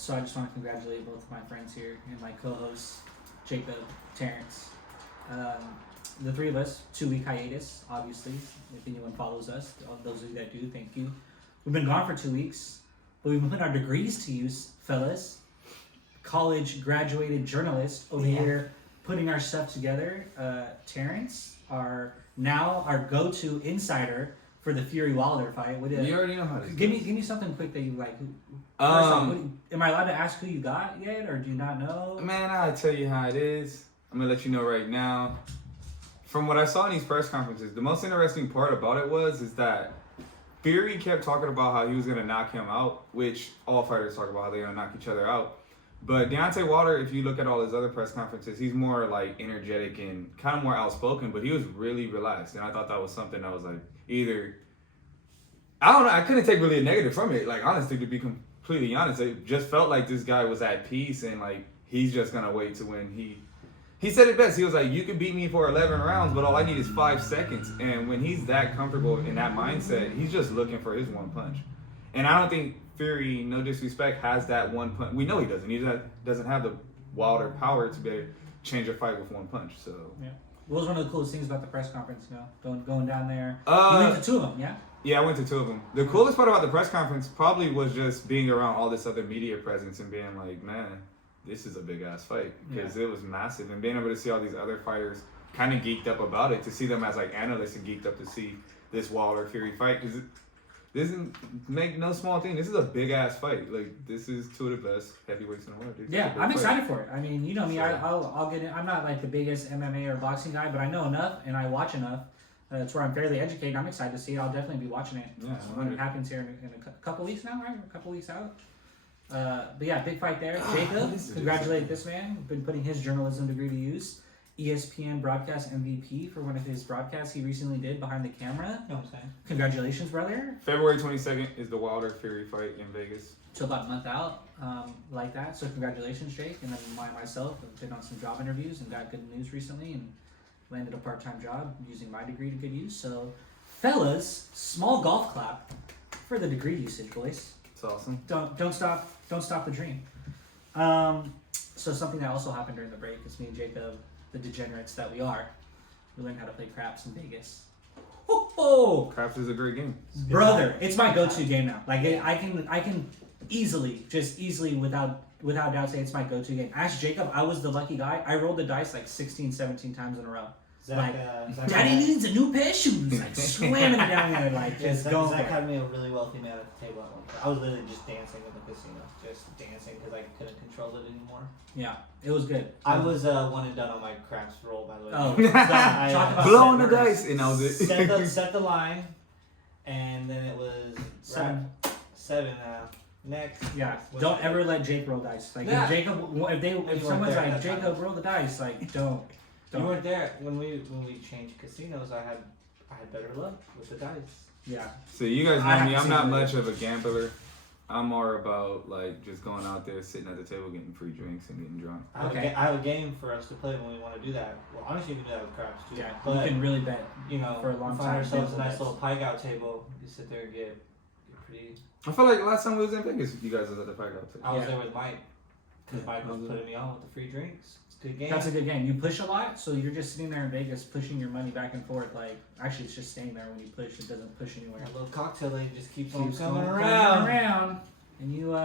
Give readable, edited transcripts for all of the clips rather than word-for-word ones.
So I just want to congratulate both of my friends here and my co-hosts, Jacob, Terrence. The three of us, 2-week hiatus, obviously. If anyone follows us, those of you that do, thank you. We've been gone for 2 weeks, but we've been putting our degrees to use, fellas. College graduated journalist over here putting our stuff together. Terrence, our go-to insider for the Fury Wilder fight. You already know how to give me something quick that you like. Am I allowed to ask who you got yet, or do you not know? Man, I'll tell you how it is. I'm gonna let you know right now. From what I saw in these press conferences, the most interesting part about it is that Fury kept talking about how he was gonna knock him out, which all fighters talk about how they're gonna knock each other out. But Deontay Wilder, if you look at all his other press conferences, he's more like energetic and kind of more outspoken, but he was really relaxed. And I thought that was something that was like either, I don't know, I couldn't take really a negative from it. Like, honestly, to be completely honest, it just felt like this guy was at peace and like he's just going to wait to win. He said it best. He was like, you could beat me for 11 rounds, but all I need is 5 seconds. And when he's that comfortable in that mindset, he's just looking for his one punch. And I don't think Fury, no disrespect, has that one punch. We know he doesn't. He doesn't have the Wilder power to be able to change a fight with one punch. So yeah, what was one of the coolest things about the press conference? You know, going down there. You went to 2 of them, yeah. Yeah, I went to 2 of them. The coolest part about the press conference probably was just being around all this other media presence and being like, man, this is a big ass fight because it was massive, and being able to see all these other fighters kind of geeked up about it, to see them as like analysts and geeked up to see this Wilder Fury fight, because this isn't make no small thing. This is a big ass fight. Like, this is 2 of the best heavyweights in the world. Yeah, I'm excited for it. I mean, you know me, I'll get in. I'm not like the biggest MMA or boxing guy, but I know enough and I watch enough. That's where I'm fairly educated. I'm excited to see it. I'll definitely be watching it when it happens here in a couple weeks now, right? A couple weeks out. But yeah, big fight there. Jacob, congratulate this man. Been putting his journalism degree to use. ESPN broadcast MVP for one of his broadcasts he recently did behind the camera. You know what I'm saying? Congratulations, brother. February 22nd is the Wilder Fury fight in Vegas. So about a month out, like that. So congratulations, Jake. And then myself have been on some job interviews and got good news recently and landed a part-time job using my degree to good use. So, fellas, small golf clap for the degree usage, boys. It's awesome. Don't stop the dream. So something that also happened during the break is me and Jacob, the degenerates that we are, we learned how to play craps in Vegas. Oh, craps is a great game, brother. It's my go-to game now. Like I can easily without doubt say it's my go-to game. Ask Jacob. I was the lucky guy. I rolled the dice like 16, 17 times in a row. Zach, Daddy needs a new pair of shoes. Like slamming it down there, like just going. Zach had me a really wealthy man at the table at one point. I was literally just dancing in the casino, just dancing because I couldn't control it anymore. Yeah, it was good. I was one and done on my craps roll, by the way. Oh, blowing the dice, and that was it. Set the line, and then it was 7 now. Next. Yeah. Don't ever let Jake roll dice. Like if someone's like Jacob roll the dice, like don't. You weren't there when we changed casinos. I had better luck with the dice. Yeah. So you guys know me. I'm not much of a gambler. I'm more about like just going out there, sitting at the table, getting free drinks and getting drunk. I have a game for us to play when we want to do that. Well, honestly, you can do that with craps too. Yeah, but you can really bet. You know, for a long find time. ourselves a nice little pike out table. You sit there and get pretty. I feel like last time we was in Vegas, you guys was at the pike out table. I was there with Mike. Because Mike was putting me on with the free drinks. Good game. That's a good game. You push a lot, so you're just sitting there in Vegas pushing your money back and forth. Like, actually, it's just staying there when you push. It doesn't push anywhere. A little cocktail lady just keeps on coming around. And you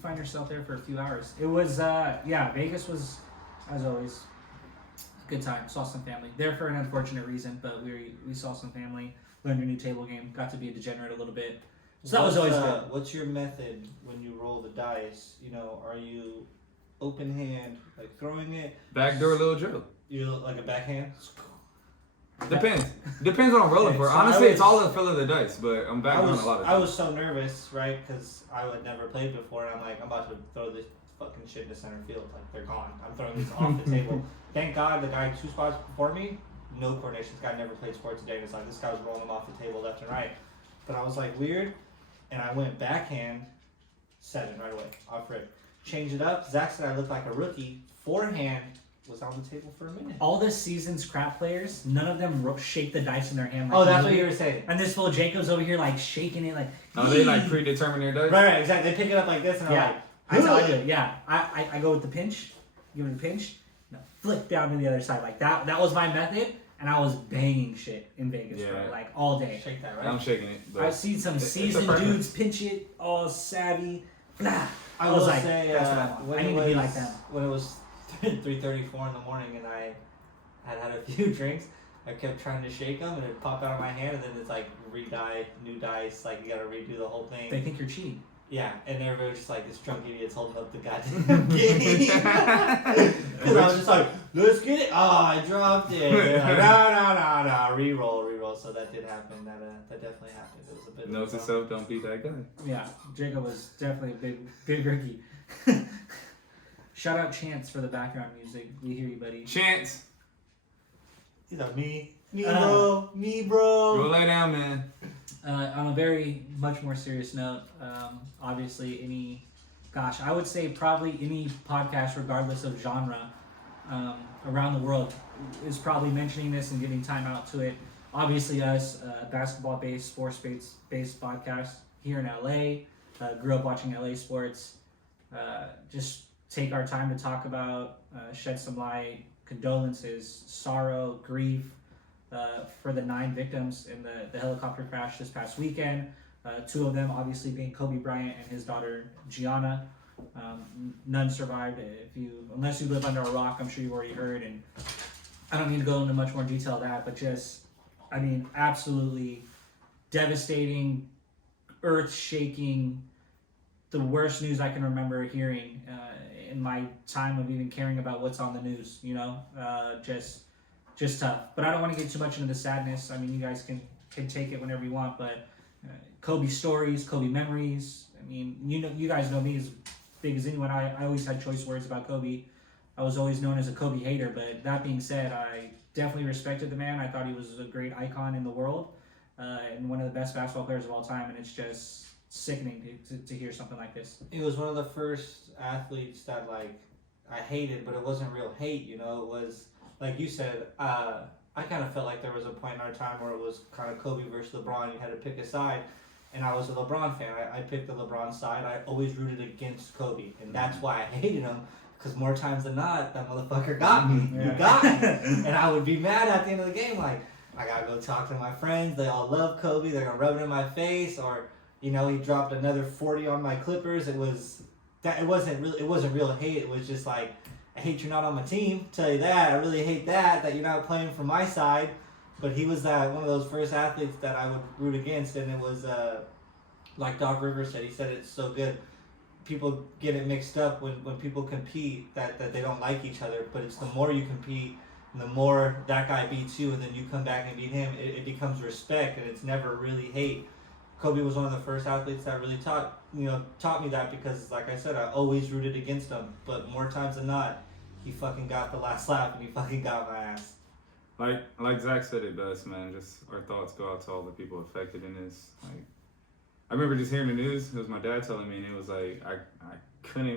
find yourself there for a few hours. It was, Vegas was, as always, a good time. Saw some family. There for an unfortunate reason, but we saw some family, learned a new table game, got to be a degenerate a little bit. So that was always good. What's your method when you roll the dice? You know, are you open hand, like throwing it? Backdoor Lil Joe. You like a backhand? Depends what I'm rolling for. Honestly, it's all the fill of the dice, but I'm back on a lot of I was so nervous, right? Because I had never played before, and I'm like, I'm about to throw this fucking shit into center field. Like, they're gone. I'm throwing these off the table. Thank God the guy 2 spots before me, no coordination. This guy never played sports a day. It's like, this guy was rolling them off the table left and right. But I was like, weird. And I went backhand, 7 right away, off rip. Changed it up. Zach said I looked like a rookie. Forehand was on the table for a minute. All this season's crap players, none of them shake the dice in their hand. Like oh, that's what you were saying. And this fool Jacob's over here like shaking it like. Oh, they like predetermine their dice? Right, exactly. They pick it up like this and I'm like. That's how I do it. Yeah, I go with the pinch, give it a pinch, flick down to the other side. Like that was my method, and I was banging shit in Vegas, bro, like all day. Shake that, right? I'm shaking it. I've seen some seasoned dudes pinch it, all savvy. Blah. I was will like, say, that's what I want. I need to be like them. When it was 3:34 in the morning and I had a few drinks, I kept trying to shake them and it'd pop out of my hand, and then it's like re-dye, new dice, like you gotta redo the whole thing. They think you're cheating. Yeah, and everybody was just like, this drunk idiot's holding up the goddamn game. Because I was just like, let's get it. Oh, I dropped it. Like, no. Reroll. So that did happen. That definitely happened. It was a bit. Note to self, don't be that guy. Yeah, Jacob was definitely a big rookie. Shout out Chance for the background music. We hear you, buddy. Chance. He's like, me, bro. Go lay down, man. On a very much more serious note, obviously I would say probably any podcast, regardless of genre, around the world is probably mentioning this and giving time out to it. Obviously us, basketball-based, sports-based podcast here in LA, grew up watching LA sports, just take our time to talk about, shed some light, condolences, sorrow, grief, for the 9 victims in the helicopter crash this past weekend. 2 of them obviously being Kobe Bryant and his daughter Gianna. None survived. Unless you live under a rock, I'm sure you've already heard, and I don't need to go into much more detail of that, but absolutely devastating, earth-shaking, the worst news I can remember hearing in my time of even caring about what's on the news, just tough. But I don't want to get too much into the sadness. I mean, you guys can take it whenever you want, but Kobe stories, Kobe memories. I mean, you guys know me as big as anyone. I always had choice words about Kobe. I was always known as a Kobe hater, but that being said, I definitely respected the man. I thought he was a great icon in the world, and one of the best basketball players of all time, and it's just sickening to hear something like this. He was one of the first athletes that, like, I hated, but it wasn't real hate, It was, like you said, I kind of felt like there was a point in our time where it was kind of Kobe versus LeBron. You had to pick a side, and I was a LeBron fan. I picked the LeBron side. I always rooted against Kobe, and that's why I hated him, because more times than not, that motherfucker got me. Yeah. You got me. And I would be mad at the end of the game, like, I gotta go talk to my friends. They all love Kobe. They're gonna rub it in my face, or, he dropped another 40 on my Clippers. It wasn't real hate. It was just like, I hate you're not on my team. Tell you that. I really hate that you're not playing for my side. But he was one of those first athletes that I would root against, and it was like Doc Rivers said. He said it's so good. People get it mixed up when people compete that they don't like each other. But it's the more you compete, and the more that guy beats you, and then you come back and beat him, it becomes respect, and it's never really hate. Kobe was one of the first athletes that really taught me that, because, like I said, I always rooted against him. But more times than not, he fucking got the last laugh, and he fucking got my ass. Like Zach said it best, man. Just our thoughts go out to all the people affected in this. Like, I remember just hearing the news. It was my dad telling me, and it was like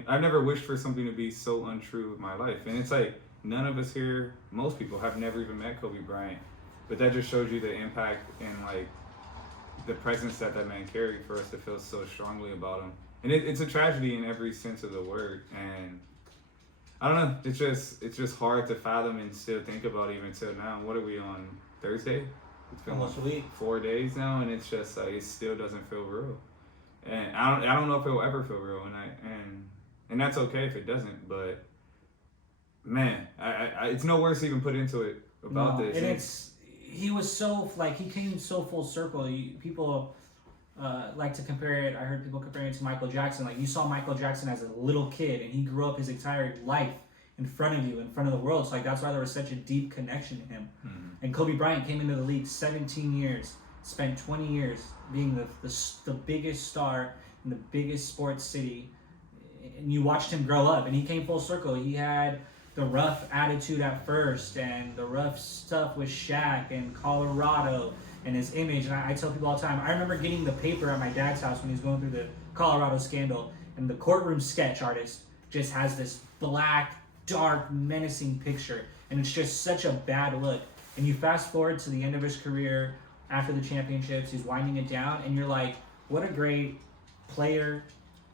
I've never wished for something to be so untrue of my life. And it's like none of us here, most people have never even met Kobe Bryant, but that just shows you the impact and like the presence that man carried for us to feel so strongly about him. And it's a tragedy in every sense of the word. And I don't know, it's just hard to fathom and still think about even till now. What are we on, Thursday? It's been almost a week. 4 days now, and it's just like it still doesn't feel real. And I don't know if it'll ever feel real, and that's okay if it doesn't. But man, I it's no words to even put into it about this. And he was so, like, he came so full circle. People like to compare it. I heard people comparing it to Michael Jackson. Like, you saw Michael Jackson as a little kid, and he grew up his entire life in front of you, in front of the world. So, like, that's why there was such a deep connection to him. Mm-hmm. And Kobe Bryant came into the league 17 years, spent 20 years being the biggest star in the biggest sports city. And you watched him grow up, and he came full circle. He had the rough attitude at first, and the rough stuff with Shaq and Colorado and his image. And I tell people all the time, I remember getting the paper at my dad's house when he was going through the Colorado scandal, and the courtroom sketch artist just has this black, dark, menacing picture, and it's just such a bad look. And you fast forward to the end of his career after the championships, he's winding it down, and you're like, what a great player,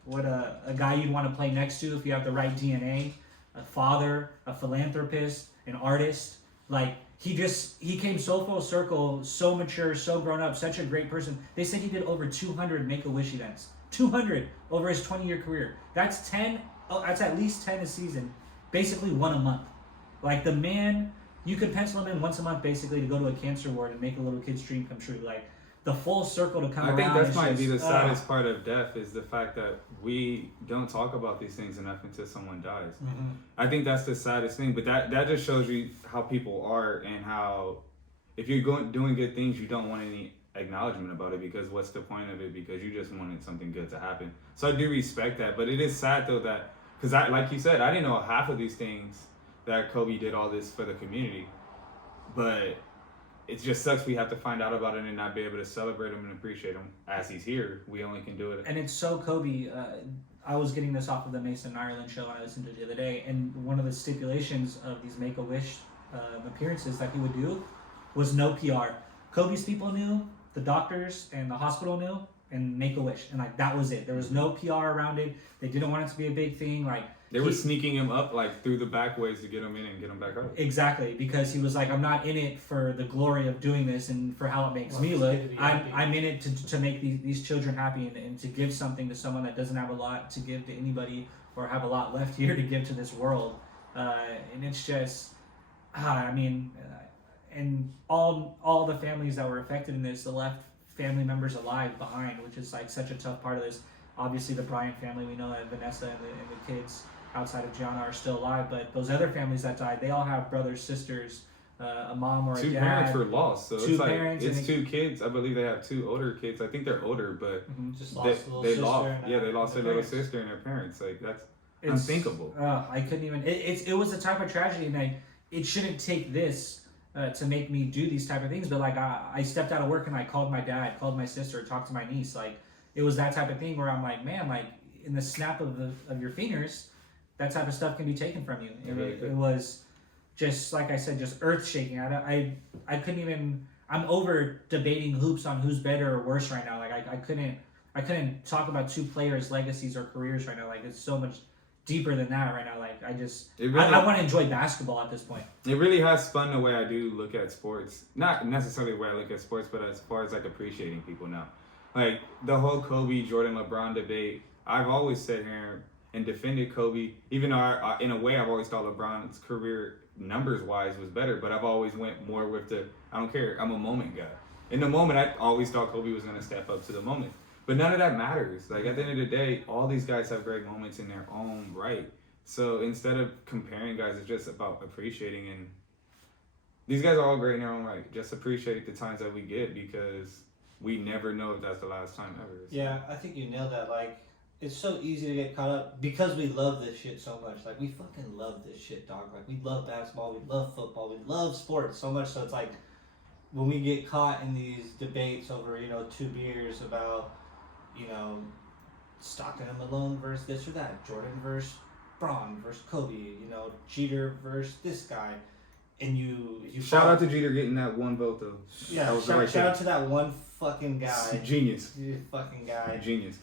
what a guy you'd want to play next to if you have the right DNA, a father, a philanthropist, an artist. Like, he came so full circle, so mature, so grown up, such a great person. They said he did over 200 Make-A-Wish events. 200 over his 20-year career. That's 10, that's at least 10 a season, basically one a month. Like, the man, you could pencil him in once a month basically to go to a cancer ward and make a little kid's dream come true. Like, the full circle to come around. I think that might be the saddest part of death, is the fact that we don't talk about these things enough until someone dies. Mm-hmm. I think that's the saddest thing, but that just shows you how people are, and how if you're doing good things, you don't want any acknowledgement about it, because what's the point of it? Because you just wanted something good to happen. So I do respect that, but it is sad though that, because like you said, I didn't know half of these things, that Kobe did all this for the community, but it just sucks we have to find out about it and not be able to celebrate him and appreciate him as he's here. We only can do it. And it's so Kobe. I was getting this off of the Mason Ireland show I listened to it the other day, and one of the stipulations of these Make-A-Wish appearances that he would do was no PR. Kobe's people knew, the doctors and the hospital knew, and Make-A-Wish, and like that was it. There was no PR around it. They didn't want it to be a big thing. Like, they were sneaking him up like through the back ways to get him in and get him back up. Exactly, because he was like, I'm not in it for the glory of doing this and for how it makes me look. I'm in it to make these children happy and to give something to someone that doesn't have a lot to give to anybody or have a lot left here to give to this world. And it's just, and all the families that were affected in this, the left family members alive behind, which is like such a tough part of this. Obviously, the Bryant family, we know that Vanessa and the kids outside of Gianna are still alive, but those other families that died, they all have brothers, sisters, a mom or a dad. Two parents were lost, so two it's like parents it's two kids. I believe they have two older kids. I think they're older, but just lost they lost their little sister and their parents. Like, that's unthinkable. I couldn't even. It was a type of tragedy, and it shouldn't take this to make me do these type of things. But like, I stepped out of work and I called my dad, called my sister, talked to my niece. Like, it was that type of thing where I'm like, man, like in the snap of your fingers, that type of stuff can be taken from you. It was just, like I said, just earth shaking. I couldn't even. I'm over debating hoops on who's better or worse right now. Like, I couldn't talk about two players' legacies or careers right now. Like, it's so much deeper than that right now. Like, I want to enjoy basketball at this point. It really has spun the way I do look at sports. Not necessarily the way I look at sports, but as far as like appreciating people now. Like, the whole Kobe, Jordan, LeBron debate, I've always sat here and defended Kobe, even though in a way I've always thought LeBron's career numbers-wise was better, but I've always went more with the, I don't care, I'm a moment guy. In the moment, I always thought Kobe was going to step up to the moment. But none of that matters. Like, at the end of the day, all these guys have great moments in their own right. So instead of comparing guys, it's just about appreciating, and these guys are all great in their own right. Just appreciate the times that we get, because we never know if that's the last time ever. So. Yeah, I think you nailed that. Like, it's so easy to get caught up because we love this shit so much. Like, we fucking love this shit, dog. Like, we love basketball, we love football, we love sports so much. So it's like, when we get caught in these debates over, 2 beers about, Stockton and Malone versus this or that, Jordan versus Braun versus Kobe, Jeter versus this guy. And you shout out to Jeter getting that one vote though. Yeah, shout out to that one fucking guy. Genius. Fucking guy. Genius.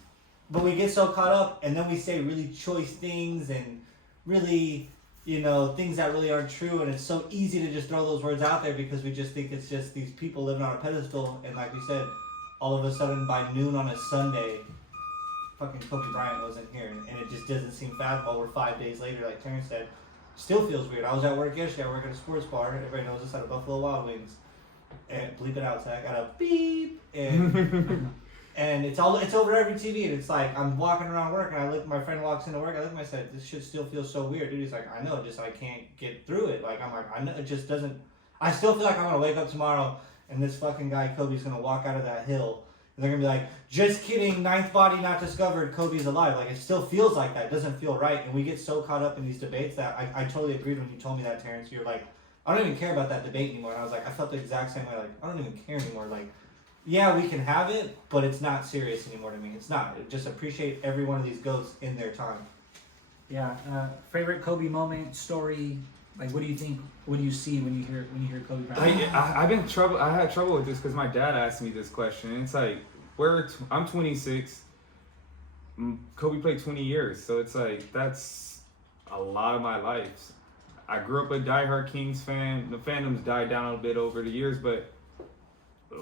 But we get so caught up, and then we say really choice things and really, things that really aren't true. And it's so easy to just throw those words out there because we just think it's just these people living on a pedestal. And like we said, all of a sudden by noon on a Sunday, fucking Kobe Bryant wasn't here, and it just doesn't seem fathomable. We're 5 days later, like Terrence said. Still feels weird. I was at work yesterday. I work at a sports bar. Everybody knows this at a Buffalo Wild Wings. And bleep it out, so I got a beep. And and it's over every TV. And it's like, I'm walking around work, and I look. My friend walks into work. I look at him. I said, "This shit still feels so weird, dude." He's like, "I know. Just I can't get through it." Like, I'm like, I know. It just doesn't. I still feel like I'm gonna wake up tomorrow, and this fucking guy Kobe's gonna walk out of that hill. And they're gonna be like, "Just kidding, ninth body not discovered, Kobe's alive." Like, it still feels like that. It doesn't feel right. And we get so caught up in these debates that I totally agreed when you told me that, Terrence. You're like, I don't even care about that debate anymore. And I was like, I felt the exact same way. Like, I don't even care anymore. Like, yeah, we can have it, but it's not serious anymore to me. It's not. Just appreciate every one of these goats in their time. Yeah. Favorite Kobe moment, story. Like, what do you think? What do you see when you hear Kobe Bryant? I had trouble with this because my dad asked me this question. And it's like, I'm 26. Kobe played 20 years, so it's like that's a lot of my life. I grew up a diehard Kings fan. The fandom's died down a bit over the years, but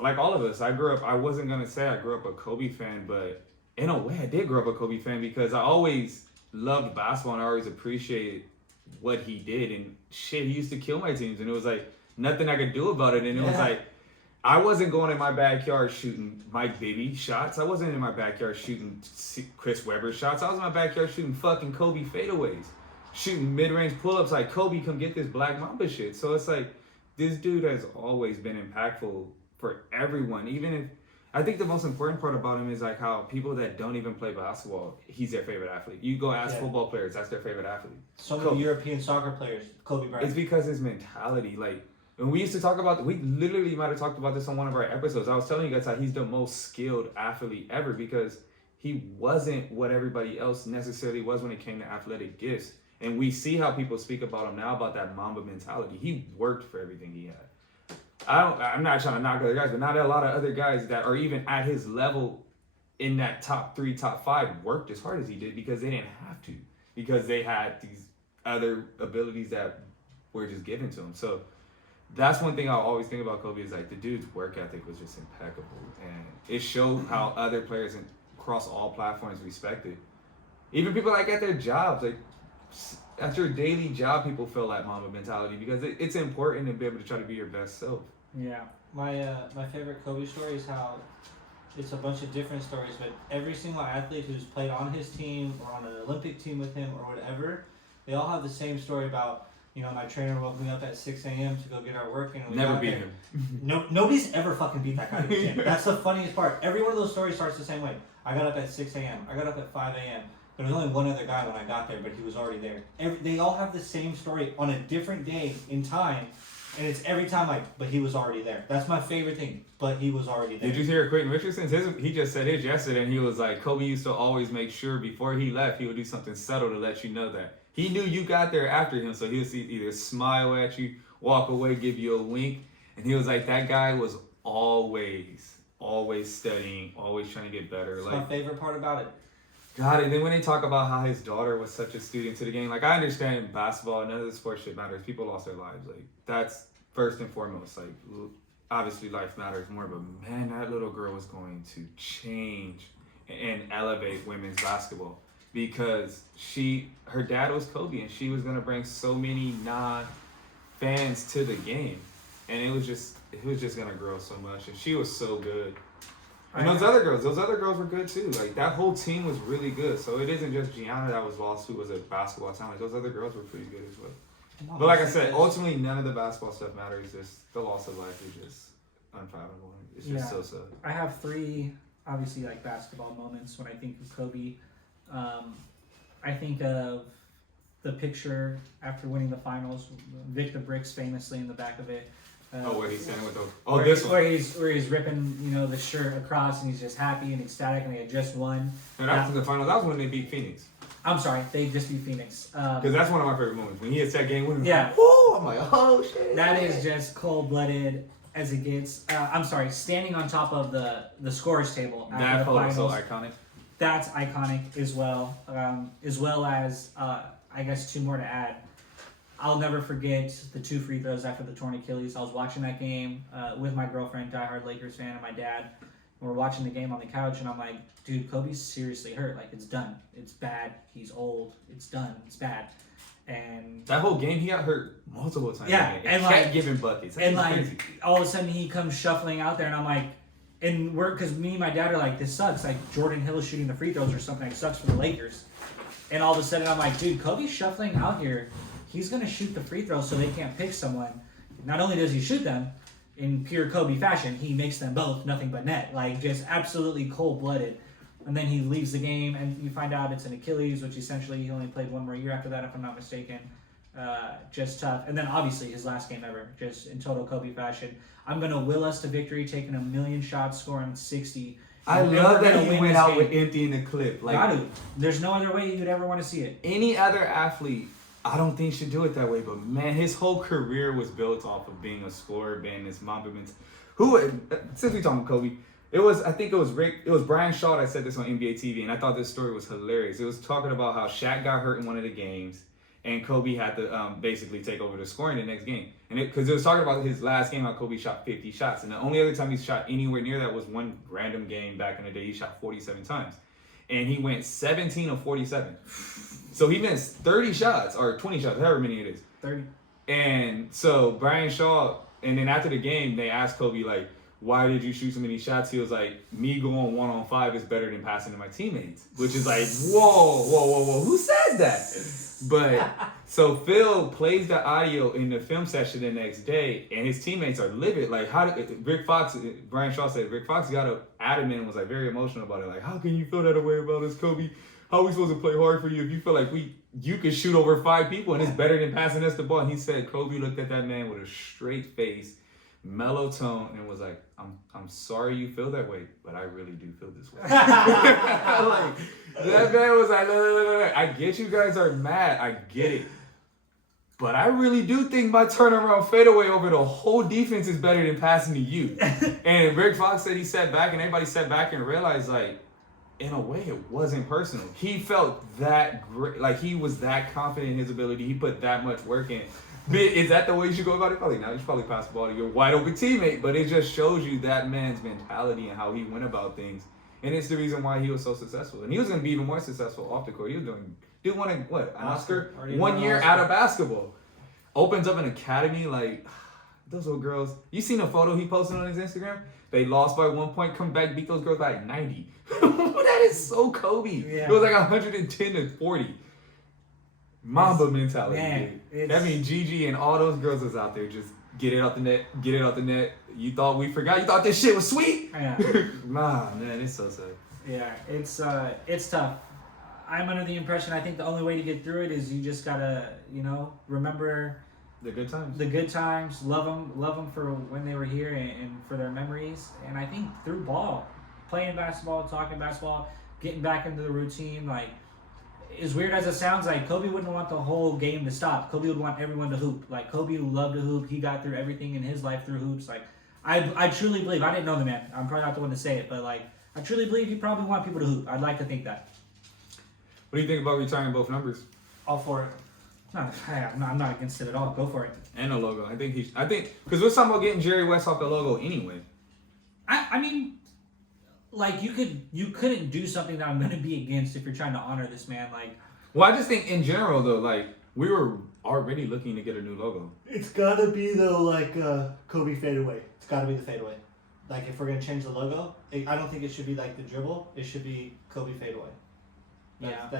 like all of us, I wasn't gonna say I grew up a Kobe fan, but in a way I did grow up a Kobe fan because I always loved basketball and I always appreciated what he did, and shit, he used to kill my teams, and it was like nothing I could do about it, and it was like I wasn't going in my backyard shooting Mike Bibby shots. I wasn't in my backyard shooting Chris Webber shots. I was in my backyard shooting fucking Kobe fadeaways, shooting mid-range pull-ups like Kobe, come get this Black Mamba shit. So it's like this dude has always been impactful for everyone. Even if I think the most important part about him is like how people that don't even play basketball, he's their favorite athlete. You go ask football players, that's their favorite athlete. So many European soccer players, Kobe Bryant. It's because his mentality, like, when we used to talk about, we literally might have talked about this on one of our episodes. I was telling you guys how he's the most skilled athlete ever because he wasn't what everybody else necessarily was when it came to athletic gifts. And we see how people speak about him now about that Mamba mentality. He worked for everything he had. I'm not trying to knock other guys, but not a lot of other guys that are even at his level in that top 3, top 5 worked as hard as he did because they didn't have to, because they had these other abilities that were just given to them. So that's one thing I always think about Kobe is like the dude's work ethic was just impeccable, and it showed how other players across all platforms respected. Even people like at their jobs, like at your daily job, people feel that Mamba mentality because it's important to be able to try to be your best self. Yeah. My favorite Kobe story is how it's a bunch of different stories, but every single athlete who's played on his team or on an Olympic team with him or whatever, they all have the same story about, you know, my trainer woke me up at 6 a.m. to go get our work in. And we Never got beat there. him. Nobody's ever fucking beat that guy in the gym. That's the funniest part. Every one of those stories starts the same way. I got up at 6 a.m. I got up at 5 a.m. There was only one other guy when I got there, but he was already there. They all have the same story on a different day in time, and it's every time like, but he was already there. That's my favorite thing, but he was already there. Did you hear Quentin Richardson's? He just said his yesterday, and he was like, Kobe used to always make sure before he left, he would do something subtle to let you know that. He knew you got there after him, so he would either smile at you, walk away, give you a wink, and he was like, that guy was always studying, always trying to get better. That's like my favorite part about it. God, and then when they talk about how his daughter was such a student to the game, like I understand basketball, none of the sports shit matters. People lost their lives. Like that's first and foremost. Like obviously life matters more, but man, that little girl was going to change and elevate women's basketball because her dad was Kobe and she was gonna bring so many non-fans to the game. And it was just gonna grow so much. And she was so good. And those other girls were good too. Like that whole team was really good. So it isn't just Gianna that was lost, who was a basketball talent. Those other girls were pretty good as well. But like I said, ultimately none of the basketball stuff matters. Just the loss of life is just unfathomable. It's just so sad. I have 3 obviously like basketball moments when I think of Kobe. I think of the picture after winning the finals, Vic the Bricks famously in the back of it. Where he's standing with those. Where he's ripping, you know, the shirt across and he's just happy and ecstatic and they had just won. And after the finals, that was when they beat Phoenix. I'm sorry, they just beat Phoenix. Because that's one of my favorite moments when he hits that game winning. Yeah. Woo! I'm like, oh shit. That is just cold-blooded as it gets. I'm sorry, standing on top of the scores table after that the photo finals. so iconic. That's iconic as well. As well as I guess 2 more to add. I'll never forget the 2 free throws after the torn Achilles. I was watching that game with my girlfriend, diehard Lakers fan, and my dad. And we're watching the game on the couch, and I'm like, dude, Kobe's seriously hurt. Like, it's done. It's bad. He's old. It's done. It's bad. And that whole game, he got hurt multiple times. Yeah, and kept giving buckets. That's and like, crazy. all of a sudden, he comes shuffling out there, and I'm like, and because me and my dad are like, this sucks. Like, Jordan Hill is shooting the free throws or something. It sucks for the Lakers. And all of a sudden, I'm like, dude, Kobe's shuffling out here. He's going to shoot the free throws so they can't pick someone. Not only does he shoot them in pure Kobe fashion, he makes them both nothing but net. Like, just absolutely cold-blooded. And then he leaves the game, and you find out it's an Achilles, which essentially he only played 1 more year after that, if I'm not mistaken. Just tough. And then, obviously, his last game ever, just in total Kobe fashion. I'm going to will us to victory, taking 1,000,000 shots, scoring 60. I love that he went out with empty in the clip. Like, Gotta. There's no other way you'd ever want to see it. Any other athlete, I don't think should do it that way, but man, his whole career was built off of being a scorer, being this Mamba. Since we talking about Kobe, I think it was Brian Shaw that said this on NBA TV, and I thought this story was hilarious. It was talking about how Shaq got hurt in one of the games, and Kobe had to basically take over the scoring the next game. And because it was talking about his last game, how Kobe shot 50 shots, and the only other time he shot anywhere near that was one random game back in the day. He shot 47 times, and he went 17 of 47. So he missed 30 shots or 20 shots, however many it is. 30. And so Brian Shaw, and then after the game, they asked Kobe, like, why did you shoot so many shots? He was like, me going 1-on-5 is better than passing to my teammates. Which is like, whoa. Who said that? But so Phil plays the audio in the film session the next day, and his teammates are livid. Like, Brian Shaw said, Rick Fox got adamant and was like very emotional about it. Like, how can you feel that way about us, Kobe? How are we supposed to play hard for you if you feel like you could shoot over 5 people and it's better than passing us the ball? And he said Kobe looked at that man with a straight face, mellow tone, and was like, I'm sorry you feel that way, but I really do feel this way. Like, that man was like, look, I get you guys are mad, I get it. But I really do think my turnaround fadeaway over the whole defense is better than passing to you. And Rick Fox said he sat back, and everybody sat back and realized, like, in a way, it wasn't personal. He felt that great, like he was that confident in his ability. He put that much work in. Is that the way you should go about it? Probably not. You should probably pass the ball to your wide open teammate. But it just shows you that man's mentality and how he went about things. And it's the reason why he was so successful. And he was going to be even more successful off the court. He was doing, an Oscar? 1 year out of basketball. Opens up an academy, like, those little girls. You seen a photo he posted on his Instagram? They lost by 1 point, come back, beat those girls by like 90. That is so Kobe. Yeah. It was like 110 to 40. Mamba mentality. Man, that means Gigi and all those girls was out there just get it out the net. You thought we forgot? You thought this shit was sweet? Yeah. Nah, man, it's so sad. Yeah, it's tough. I'm under the impression I think the only way to get through it is you just gotta, remember the good times. The good times. Love them for when they were here and for their memories. And I think through playing basketball, talking basketball, getting back into the routine, like, as weird as it sounds, like, Kobe wouldn't want the whole game to stop. Kobe would want everyone to hoop. Like, Kobe loved to hoop. He got through everything in his life through hoops. Like, I truly believe, I didn't know the man. I'm probably not the one to say it, but, like, I truly believe he probably want people to hoop. I'd like to think that. What do you think about retiring both numbers? All for it. No, I'm not against it at all. Go for it. And the logo. I think because we're talking about getting Jerry West off the logo anyway. I mean, like, you couldn't do something that I'm going to be against if you're trying to honor this man. Like, well, I just think in general though, like, we were already looking to get a new logo. It's gotta be though, like Kobe fadeaway. It's gotta be the fadeaway. Like, if we're gonna change the logo, I don't think it should be like the dribble. It should be Kobe fadeaway.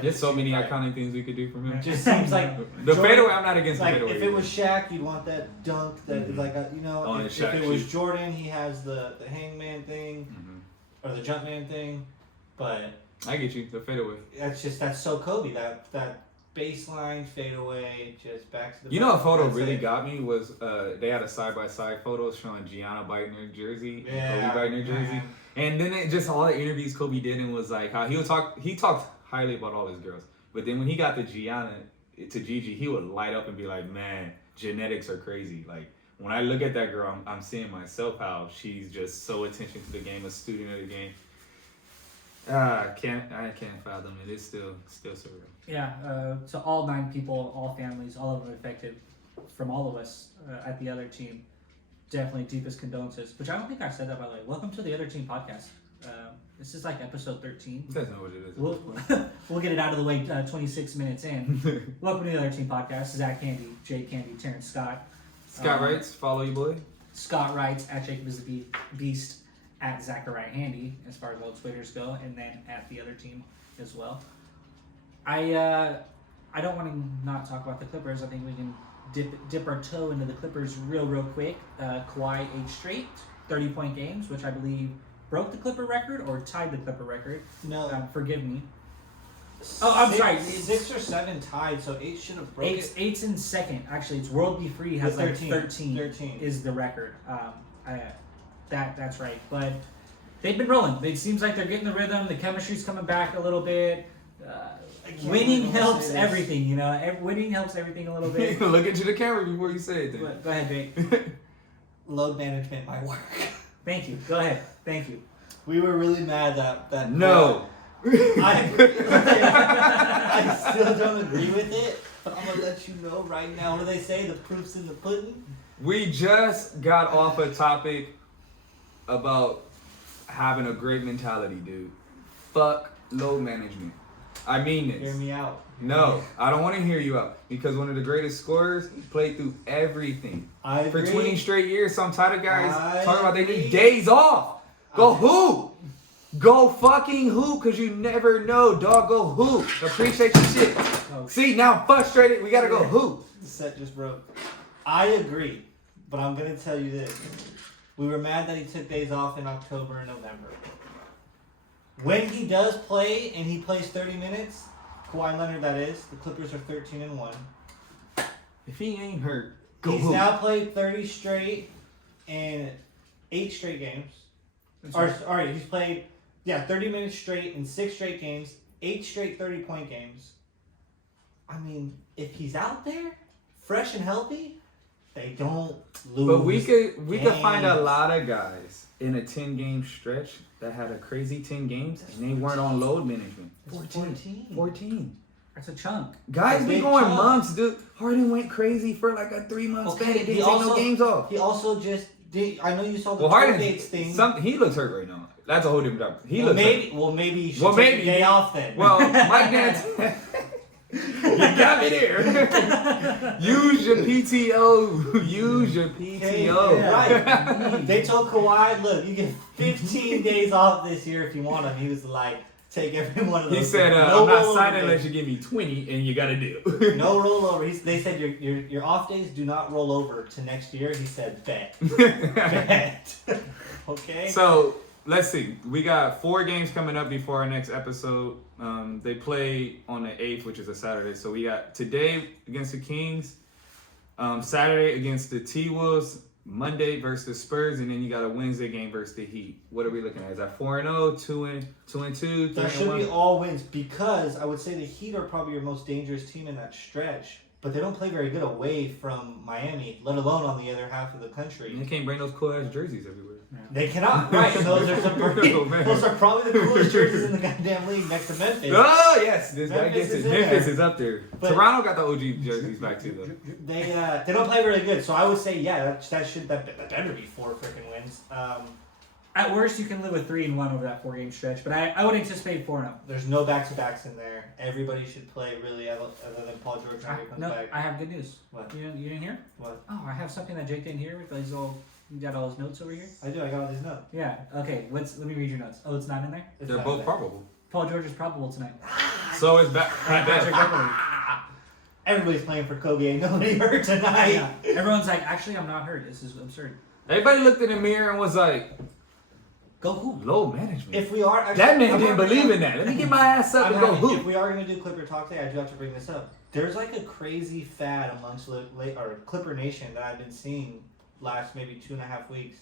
There's so many iconic things we could do from him. It just seems like the fadeaway. I'm not against like the fadeaway. If it was Shaq, you'd want that dunk. That is like if it was Jordan, he has the hangman thing or the jumpman thing. But I get you, the fadeaway. That's so Kobe. That baseline fadeaway just back to the. You know, a photo really got me was they had a side-by-side photo showing Gianna Biden jersey and Kobe Biden jersey, and then it just all the interviews Kobe did and was like how he talked highly about all his girls, but then when he got to Gigi, he would light up and be like, man, genetics are crazy. Like, when I look at that girl, I'm seeing myself how she's just so attention to the game, a student of the game. I can't fathom it. It's still surreal. Yeah, to all 9 people, all families, all of them affected, from all of us at the other team, definitely deepest condolences. Which I don't think I said that, by the way. Welcome to the Other Team podcast. This is like episode 13. That's not what it is. We'll get it out of the way 26 minutes in. Welcome to the Other Team podcast. Zach Candy, Jake Candy, Terrence Scott. Scott writes, follow you, boy. Scott writes at Jacob is the Beast, at Zachariah Handy, as far as all Twitters go, and then at the Other Team as well. I don't want to not talk about the Clippers. I think we can dip our toe into the Clippers real quick. Kawhi 8 straight 30-point games, which I believe broke the Clipper record or tied the Clipper record. No. Forgive me. Oh, I'm sorry. 6 or 7 tied, so 8 should have broken. 8's in second. Actually, it's World Be Free has like 13 is the record. That's right. But they've been rolling. It seems like they're getting the rhythm. The chemistry's coming back a little bit. Winning helps everything, Winning helps everything a little bit. Look into the camera before you say it. Go ahead, Jake. Load management might work. Thank you. Go ahead. Thank you. We were really mad that No. I still don't agree with it, but I'm gonna let you know right now. What do they say? The proof's in the pudding. We just got off a topic about having a great mentality, dude. Fuck load management. I mean this. Hear me out. No, I don't want to hear you out because one of the greatest scorers played through everything I for agree. 20 straight years. So I'm tired of guys I talking about they agree. need days off. Go hoop. Go fucking hoop because you never know, dog. Go hoop. Appreciate your shit. Oh. See, now I'm frustrated. We got to go hoop. The set just broke. I agree, but I'm gonna tell you this. We were mad that he took days off in October and November. When he does play and he plays 30 minutes, Kawhi Leonard that is, the Clippers are 13-1. If he ain't hurt, go He's hoop. now played 30 straight and 8 straight games. He's played 30 minutes straight in 6 straight games, 8 straight 30-point games. I mean, if he's out there, fresh and healthy, they don't lose. But we could find a games. lot of guys in a 10-game stretch that had a crazy 10 games and they weren't on load management. 14. That's a chunk. Guys A be big going chunk. months, dude. Harden went crazy for like a 3-month span. Okay, He he didn't take no also- games off. He also just did. I know you saw the Well, tour Harden, dates thing. he looks hurt right now. That's a whole different topic. He well, looks maybe. hurt. Well, maybe you should Well, take maybe. a day off then. Well, Mike Nance, you got me there. Use your PTO. Use your PTO. yeah, right. They told Kawhi, look, you get 15 days off this year if you want them. He was like, take every one of those. He said, No I'm not rollover signing days. unless you give me 20, and you got to do. No rollover. They said your off days do not roll over to next year. He said, bet. Bet. Okay? So, let's see. We got 4 games coming up before our next episode. They play on the 8th, which is a Saturday. So, we got today against the Kings, Saturday against the T-Wolves, Monday versus the Spurs, and then you got a Wednesday game versus the Heat. What are we looking at? Is that 4-0, 2-2, That should 3-1? be all wins because I would say the Heat are probably your most dangerous team in that stretch. But they don't play very good away from Miami, let alone on the other half of the country. And they can't bring those cool ass jerseys everywhere. They cannot. Right. Those are Oh, man. those are probably the coolest jerseys in the goddamn league next to Memphis. Oh yes, this guy Memphis gets is it. in Memphis there. is up there. But- Toronto got the OG jerseys back too though. They don't play really good. So I would say that better be 4 freaking wins. At worst, you can live with 3-1 over that 4-game stretch, but I would anticipate 4-0. There's no back-to-backs in there. Everybody should play really other than Paul George when he comes No, back. I have good news. What? You didn't hear? What? Oh, I have something that Jake didn't hear. You got all his notes over here? I do. I got all these notes. Yeah. Okay. Let me read your notes. Oh, it's not in there. It's They're not both there. probable. Paul George is probable tonight. So it's back. Patrick Beverley. Everybody's playing for Kobe. Ain't nobody hurt tonight. Yeah. Everyone's like, actually, I'm not hurt. This is absurd. Everybody looked in the mirror and was like, Go hoop. low management. If we are actually, That man didn't believe in that. Let me get my ass up and go If hoop. we are gonna do Clipper talk today, I do have to bring this up. There's like a crazy fad amongst Clipper Nation that I've been seeing last maybe 2.5 weeks.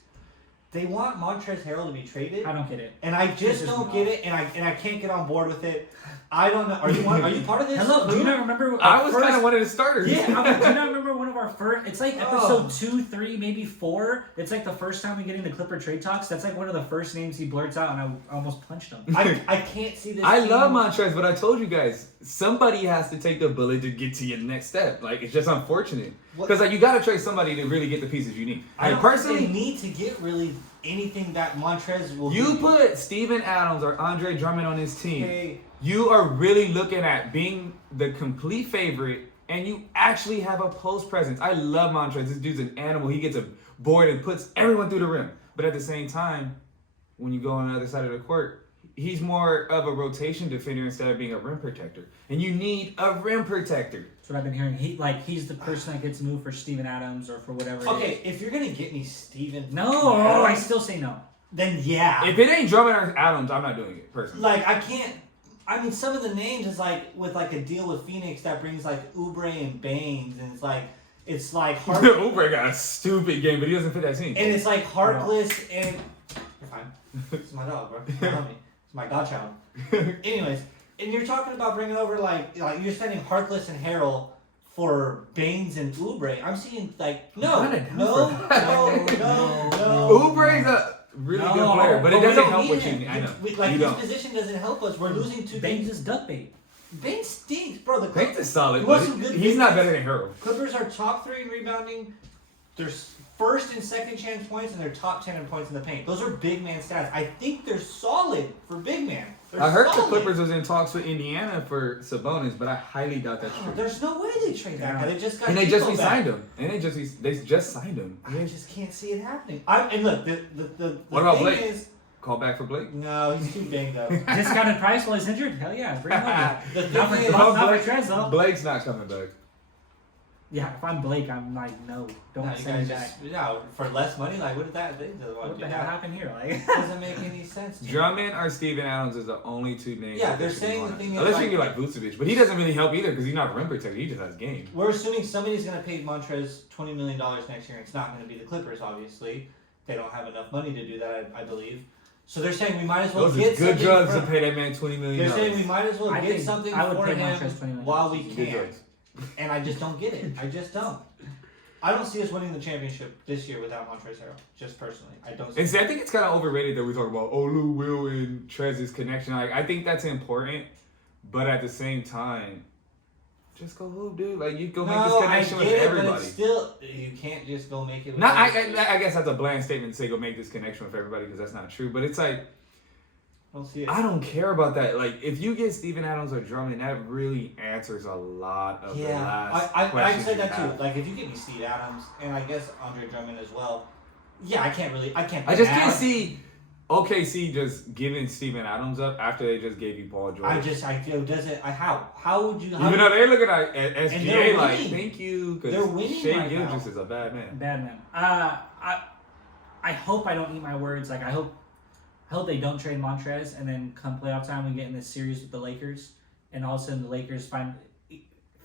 They want Montrezl Harrell to be traded, I don't get it. and I just Pisses don't me get off. it, and I can't get on board with it. I don't know. Are you part of this? Hello. Do you not remember? I our was first- kind of one of the starters. Yeah, do you not remember one of our first? It's like episode Oh. 2, 3, maybe 4. It's like the first time we get into Clipper trade talks. That's like one of the first names he blurts out, and I almost punched him. I can't see this. I team- love Montrezl, but I told you guys, somebody has to take the bullet to get to your next step. Like, it's just unfortunate. What- Because, like, you got to trade somebody to really get the pieces you need. I Like, don't personally, think they need to get really anything that Montrez will. you do. put Steven Adams or Andre Drummond on his team, Okay, you are really looking at being the complete favorite, and you actually have a post presence. I love Montrez. This dude's an animal. He gets a board and puts everyone through the rim. But at the same time, when you go on the other side of the court, he's more of a rotation defender instead of being a rim protector. And you need a rim protector. That's what I've been hearing. He's the person that gets moved for Steven Adams or for whatever. it okay. is. If you're gonna get me Steven, No, I still say no. then yeah. If it ain't Drummond or Adams, I'm not doing it personally. Like I can't. I mean, some of the names is like with like a deal with Phoenix that brings like Oubre and Baines, and it's like Oubre got a stupid game, but he doesn't fit that team. and it's like Harkless and you're fine. It's my dog, bro. It's my homie. It's my godchild. Anyways, and you're talking about bringing over like you're sending Harkless and Harrell for Baines and Oubre. I'm seeing like no. Oubre's a really good player, but it we doesn't don't help need what him. you. I know. Like you his don't. position doesn't help us. We're losing two Baines things. is duck bait. Baines stinks, bro. The Baines is solid, You but want some good he's not defense? better than Hero. Clippers are top 3 in rebounding. They're first and second chance points, and they're top 10 in points in the paint. Those are big man stats. I think they're solid for big man. I heard solid. the Clippers was in talks with Indiana for Sabonis, but I highly doubt that's true. There's no way they trade that guy. They just got And they just Chico back. re-signed him. And they just signed him. I just can't see it happening. And look, the What about thing Blake? is, Call back for Blake. no, he's too banged up. Discounted price while he's injured? Hell yeah, bring him over. The Not for, thing is, not for Trez though. Blake's not coming back. Yeah, if I'm Blake, I'm like, no, don't no, you send me guys back. just, yeah, for less money, like, what did that thing do? What the hell happened here? Like, Doesn't make any sense. To me. Drummond or Steven Adams is the only two names. Yeah, that they're should be saying on the it. thing is, Unless like- you get like Vucevic, but he doesn't really help either because he's not rim protector. He just has game. We're assuming somebody's going to pay Montrez $20 million next year. It's not going to be the Clippers, obviously. They don't have enough money to do that, I believe. So they're saying we might as well Those get is good something drugs for- to pay that man $20 million. They're saying we might as well I get think something I would for pay him Montrez $20 million. while we Good can. drugs. And I just don't get it. I just don't. I don't see us winning the championship this year without Montrezl Harrell. Just personally, I don't. See And see, I think it's kind of overrated that we talk about Lou Will and Trez's connection. Like, I think that's important, but at the same time, just go hoop, dude. Like, you go make this connection with But everybody. it's still, you can't just go make it. With Not, everybody. I guess that's a bland statement to say go make this connection with everybody because that's not true. But it's like, I don't see it. I don't care about that. Like, if you get Steven Adams or Drummond, that really answers a lot of the last I questions said you that have. too. Like, if you give me Steve Adams and I guess Andre Drummond as well, yeah, I can't. I just can't see OKC just giving Steven Adams up after they just gave you Paul George. I feel doesn't. How would you? How Even though they're looking at they're SGA like, winning. thank you, They're because winning Shea right now. Gilgeous is a bad man. bad man. I hope I don't eat my words. Like, I hope they don't trade Montrez, and then come playoff time, we get in this series with the Lakers, and all of a sudden the Lakers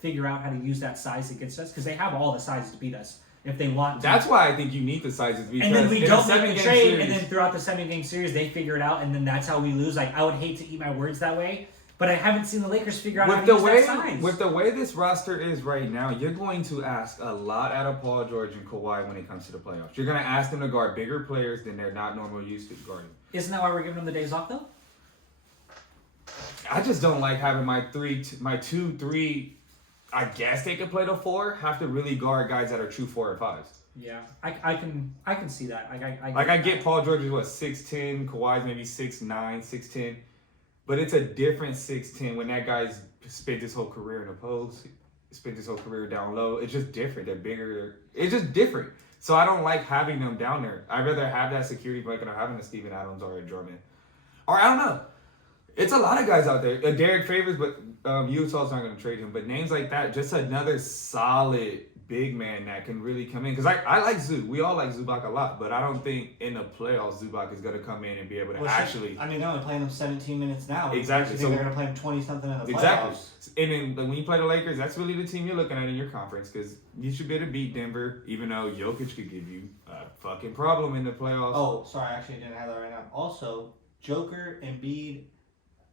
figure out how to use that size against us because they have all the size to beat us if they want to. That's why I think you need the sizes because And then we in a don't make 7-game the trade, series, and then throughout the 7-game series, they figure it out, and then that's how we lose. Like, I would hate to eat my words that way, but I haven't seen the Lakers figure out how to use that size. with the way this roster is right now, you're going to ask a lot out of Paul George and Kawhi when it comes to the playoffs. You're going to ask them to guard bigger players than they're not normally used to guarding. Isn't that why we're giving them the days off, though? I just don't like having my 2, 3. I guess they could play the 4. Have to really guard guys that are true 4 or 5s. Yeah, I can see that. I get Paul George is what 6'10", Kawhi's maybe 6'9", 6'10", but it's a different 6'10" when that guy's spent his whole career in the post, spent his whole career down low. It's just different. They're bigger. It's just different. So I don't like having them down there. I'd rather have that security blanket of having a Steven Adams or a Drummond, or I don't know. It's a lot of guys out there. Derek Favors, but Utah's not going to trade him. But names like that, just another solid big man that can really come in. Because I like Zub. We all like Zubac a lot. But I don't think in the playoffs Zubac is going to come in and be able to actually... I mean, they're only playing him 17 minutes now. Exactly. So they're going to play him 20-something in the playoffs. Exactly. And then when you play the Lakers, that's really the team you're looking at in your conference. Because you should be able to beat Denver, even though Jokic could give you a fucking problem in the playoffs. Oh, sorry. I actually didn't have that right now. Also, Joker, Embiid...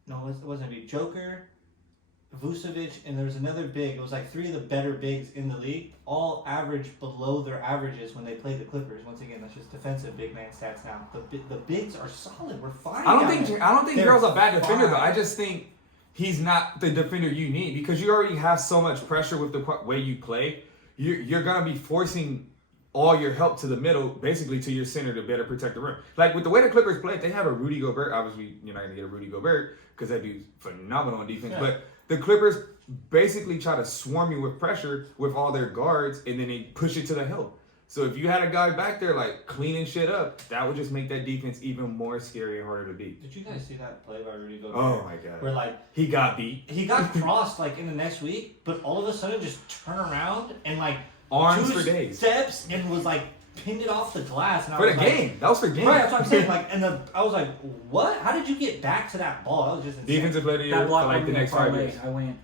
No, it wasn't Embiid. Joker, Vucevic, and there was another big. It was like 3 of the better bigs in the league. All average below their averages when they played the Clippers. Once again, that's just defensive big man stats now. The bigs are solid. We're fine. I don't think Harold's a bad defender though. fine. I just think he's not the defender you need because you already have so much pressure with the way you play. You're gonna be forcing all your help to the middle, basically to your center to better protect the rim. Like with the way the Clippers play, they have a Rudy Gobert. Obviously, you're not gonna get a Rudy Gobert because that dude's phenomenal on defense. Yeah. But the Clippers basically try to swarm you with pressure with all their guards, and then they push it to the hill. So if you had a guy back there like cleaning shit up, that would just make that defense even more scary and harder to beat. Did you guys see that play by Rudy Gobert? Oh my god! Where like He got beat. he got crossed like in the next week, but all of a sudden just turn around and like Arms 2 for days. steps and was like pinned it off the glass. And I For was the like, game. That was for game. Right, that's what I'm saying. Like, I was like, what? How did you get back to that ball? That was just insane. Defensive player of the year That for block like the next 5 years. I went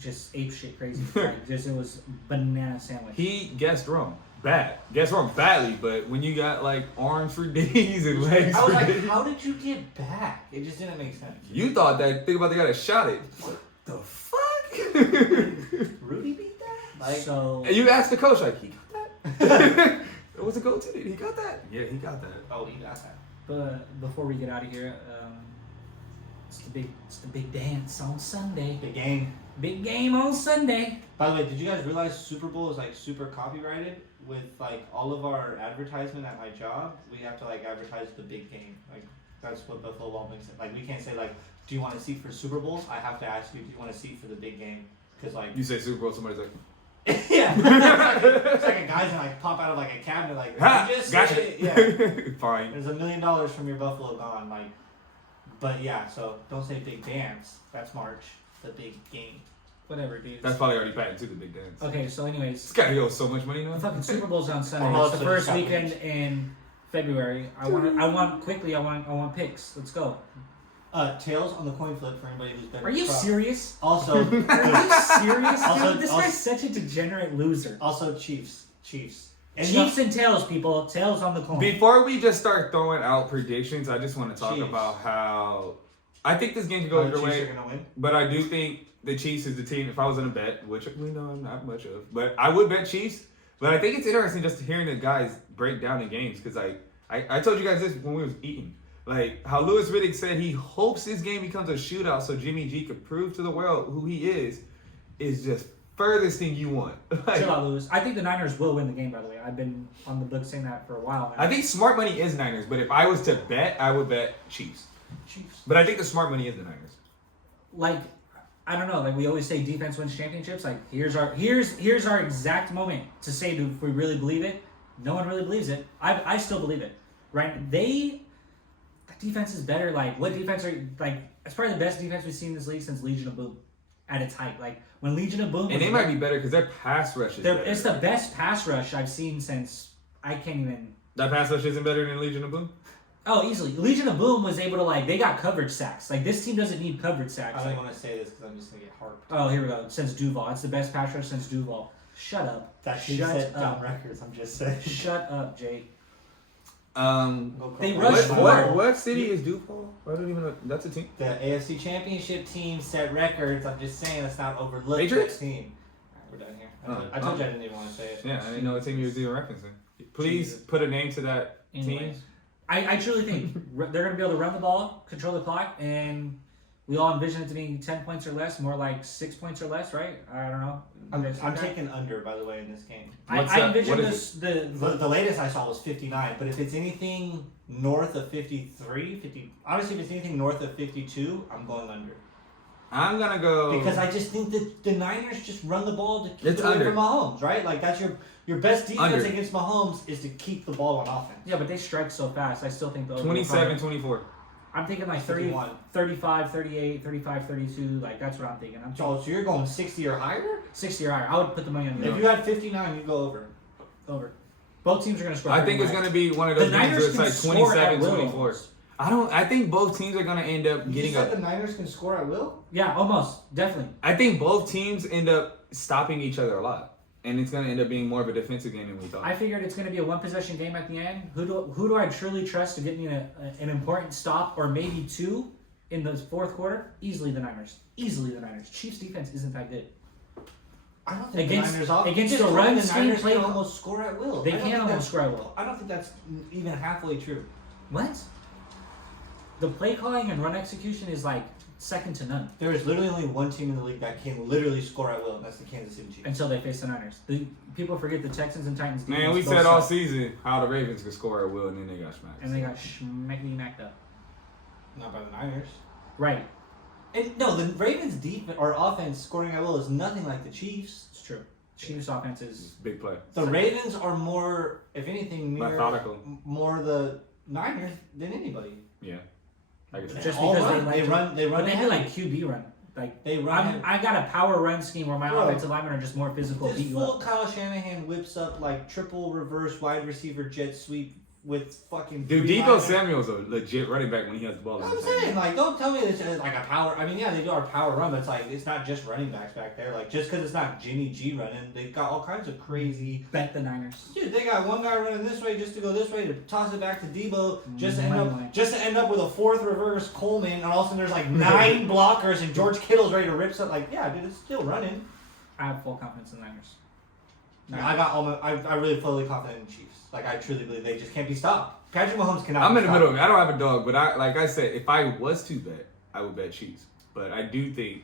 just ape shit crazy. Like, it was banana sandwich. He guessed wrong. Guessed wrong badly, but when you got like arms for days and legs I was for like, days. how did you get back? It just didn't make sense. You thought that, think about the guy that shot it. What the fuck? Rudy beat that? Like, So And you asked the coach, like, he got that? It was a go to. He got that? Yeah, he got that. oh, he got that. But before we get out of here, it's the big dance on Sunday. Big game. Big game on Sunday. By the way, did you guys realize Super Bowl is like super copyrighted? With like all of our advertisement at my job, we have to like advertise the big game. Like that's what Buffalo Wild Wings. Like we can't say like, do you want a seat for Super Bowls? I have to ask you, do you want a seat for the big game? Because like You say Super Bowl, somebody's like, yeah, it's like a guy's gonna like pop out of like a cabinet like, ha, "You just gotcha. say it?" Yeah. Fine. There's $1 million from your Buffalo gone, like. But yeah, so don't say big dance. That's March. The big game. Whatever, dude. That's probably already patented to the big dance. Okay, so anyways, This guy owes so much money the now. fucking Super Bowl's on Sunday. Oh, It's the so first it's weekend in February. I want picks. Let's go. Tails on the coin flip for anybody who's been. Are you serious? Also, Are you serious? Also- Dude, this also- guy's such a degenerate loser. also Chiefs. And Chiefs and tails, people. Tails on the coin. Before we just start throwing out predictions, I just want to talk Chiefs. about how I think this game could the go either Chiefs way. are gonna win. But I do think the Chiefs is the team. If I was in a bet, which we know I'm not much of, but I would bet Chiefs. But I think it's interesting just hearing the guys break down the games because I told you guys this when we was eating. Like how Louis Riddick said he hopes this game becomes a shootout so Jimmy G could prove to the world who he is just furthest thing you want. Like, Chill out, Lewis. I think the Niners will win the game, by the way. I've been on the book saying that for a while now. I think smart money is Niners, but if I was to bet, I would bet Chiefs. Chiefs. But I think the smart money is the Niners. Like, I don't know. Like we always say, defense wins championships. Like here's our exact moment to say if we really believe it. No one really believes it. I still believe it. Right? That defense is better. Like what defense are like? It's probably the best defense we've seen in this league since Legion of Boom, at its height. Like when Legion of Boom. And they might be better because their pass rush is better. It's the best pass rush I've seen since I can't even. That pass rush isn't better than Legion of Boom? Oh, easily. Legion of Boom was able to they got coverage sacks. Like this team doesn't need coverage sacks. I don't want to say this because I'm just gonna get harped. Oh, here we go. Since Duval, it's the best pass rush since Duval. Shut up. That team Shut set down up. records. I'm just saying. Shut up, Jake. They Go rushed Cowboys. forward. What city is DuPont? I don't even know. That's a team. The AFC Championship team set records. I'm just saying, let's not overlook Patriots? that team. Alright, we're done here. Oh. I told you I didn't even want to say it. Yeah, I didn't know what team you was even referencing. Please Jesus. put a name to that team. Anyways, I truly think they're going to be able to run the ball, control the clock, and we all envision it to be 10 points or less, more like 6 points or less, right? I don't know. I'm taking under, by the way, in this game. What's I that? envision What is The latest I saw was 59, but if it's anything north of 50, obviously if it's anything north of 52, I'm going under. I'm gonna go Because I just think that the Niners just run the ball to keep It's it away under. from Mahomes, right? Like that's your best defense Under. against Mahomes is to keep the ball on offense. Yeah, but they strike so fast. I still think the 27-24. I'm thinking like 30, 51. 35, 38, 35, 32. Like that's what I'm thinking. I'm thinking So you're going 60 or higher? 60 or higher. I would put the money on the If you had 59, you'd go over. over. Both teams are going to score. I think it's gonna be one of those The games Niners where can it's like score at will 27-24. almost. I think both teams are gonna end up You getting said up. the Niners can score at will? Yeah, almost. Definitely. I think both teams end up stopping each other a lot. And it's gonna end up being more of a defensive game than we thought. I figured it's going to be a one possession game at the end. Who do I truly trust to get me an important stop or maybe two in the fourth quarter? Easily the Niners. Easily the Niners. Chiefs defense isn't that good. I don't think Against- the Niners off. against just the told run me the scheme Niners play- can almost score at will. They I don't can think almost that's- score at will. I don't think that's even halfway true. What? The play calling and run execution is like second to none There is literally only one team in the league that can literally score at will, and that's the Kansas City Chiefs. until they face the Niners. People forget the Texans and Titans. Man, defense we both said all suck. season how the Ravens could score at will, and then they got smacked. And they got schmacked up. Not by the Niners. Right. And no, the Ravens' defense or offense scoring at will is nothing like the Chiefs. It's true. Chiefs offense is Big play. The Ravens are more, if anything, Methodical. more the Niners than anybody. Yeah. I guess. just All because run. they They like run but they do heavy. like QB run. Like They run. I got a power run scheme where my Bro, offensive linemen are just more physical. This Beat you full up. Kyle Shanahan whips up like triple reverse wide receiver jet sweep with fucking. Dude, three Debo linemen. Samuel's a legit running back when he has the ball. in I'm his hand. saying, like, don't tell me this is like a power. I mean, yeah, they do our power run, but it's like it's not just running backs back there. Like, just because it's not Jimmy G running, they've got all kinds of crazy. Bet the Niners. Dude, they got one guy running this way just to go this way to toss it back to Debo, just to end Money up line. with a fourth reverse Coleman, and all of a sudden there's like 9 blockers, and George Kittle's ready to rip something. Like, yeah, dude, it's still running. I have full confidence in the Niners. I got I really fully confident in the Chiefs. Like, I truly believe they just can't be stopped. Patrick Mahomes cannot. I'm in the stop. middle. I don't have a dog, but like I said, if I was to bet, I would bet Chiefs. But I do think,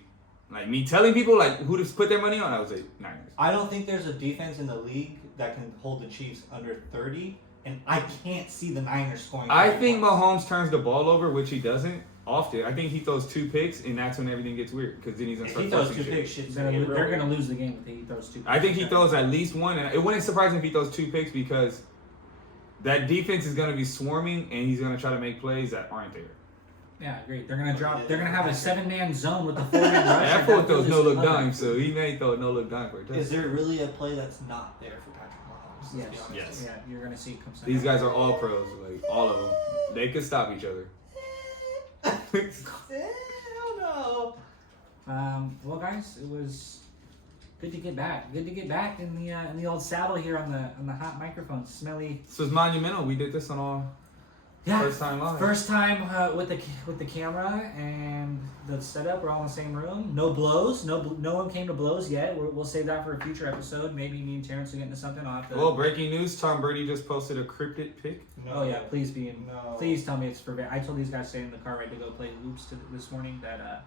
like me telling people like who to put their money on, I would say Niners. I don't think there's a defense in the league that can hold the Chiefs under 30, and I can't see the Niners scoring. I 30 think points. Mahomes turns the ball over, which he doesn't often. I think he throws 2 picks, and that's when everything gets weird because then he's gonna If start he throws forcing 2 shit. picks, shit's They're gonna get real gonna weird. lose the game if he throws 2. I think he throws at least one, and it wouldn't surprise me if he throws 2 picks because that defense is gonna be swarming, and he's gonna try to make plays that aren't there. Yeah, great. They're gonna drop. They're gonna have a Yeah. 7-man zone with the 4-man rush. That and fool that throws field no is look flooded. dime, so he may throw a no look dime for a Is touchdown. there really a play that's not there for Patrick Mahomes? Let's be honest. Yes. Yeah, you're gonna see it come Sunday. These guys are all pros, like all of them. They could stop each other. Hell no. Well, guys, it was good to get back. Good to get back in the old saddle here on the hot microphone. Smelly. This was monumental. We did this on all Yeah. first time live. First time with the camera and the setup. We're all in the same room. No blows. No one came to blows yet. We'll save that for a future episode. Maybe me and Terrence will get into something. I'll have to. Well, breaking news: Tom Brady just posted a cryptid pic. No. Oh yeah, please be in. No. Please tell me it's for. I told these guys staying in the car ready to go play loops this morning that.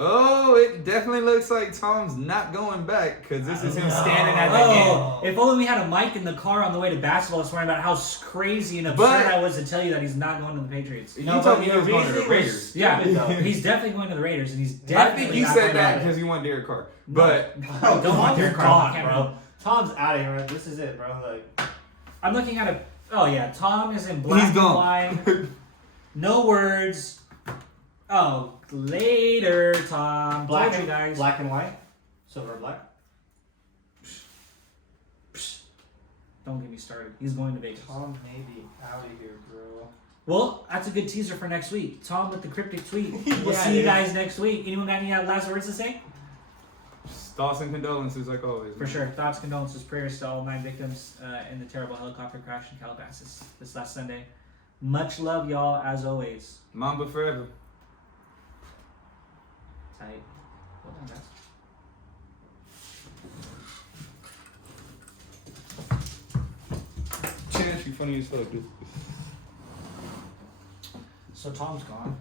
Oh, it definitely looks like Tom's not going back because this is him No. standing at the end. Oh, if only we had a mic in the car on the way to basketball this morning about how crazy and absurd But- I was to tell you that he's not going to the Patriots. You No, told but me he your was going to the reasoning was Raiders. stupid, Yeah, though. he's definitely going to the Raiders, and he's I definitely. think you not said going that to- because you want Derek Carr. But Oh, Don't want Derek Tom's Carr on gone, camera. bro. Tom's out of here. This is it, bro. Like, I'm looking at a. Oh yeah, Tom is in black he's and gone. white. No words. Oh, later, Tom. black Told you and guys. black and white, silver and black. Don't get me started. He's going to Vegas. Tom may be out of here, bro. Well, that's a good teaser for next week. Tom with the cryptic tweet. We'll Yeah, see you dude. guys next week. Anyone got any last words to say? thoughts and condolences, like always. For sure. Thoughts, condolences, prayers to all 9 victims in the terrible helicopter crash in Calabasas this last Sunday. Much love, y'all, as always. Mamba forever. Tight. Hold on, guys. Chance, you funny as fuck, dude. So Tom's gone.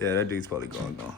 Yeah, that dude's probably gone now.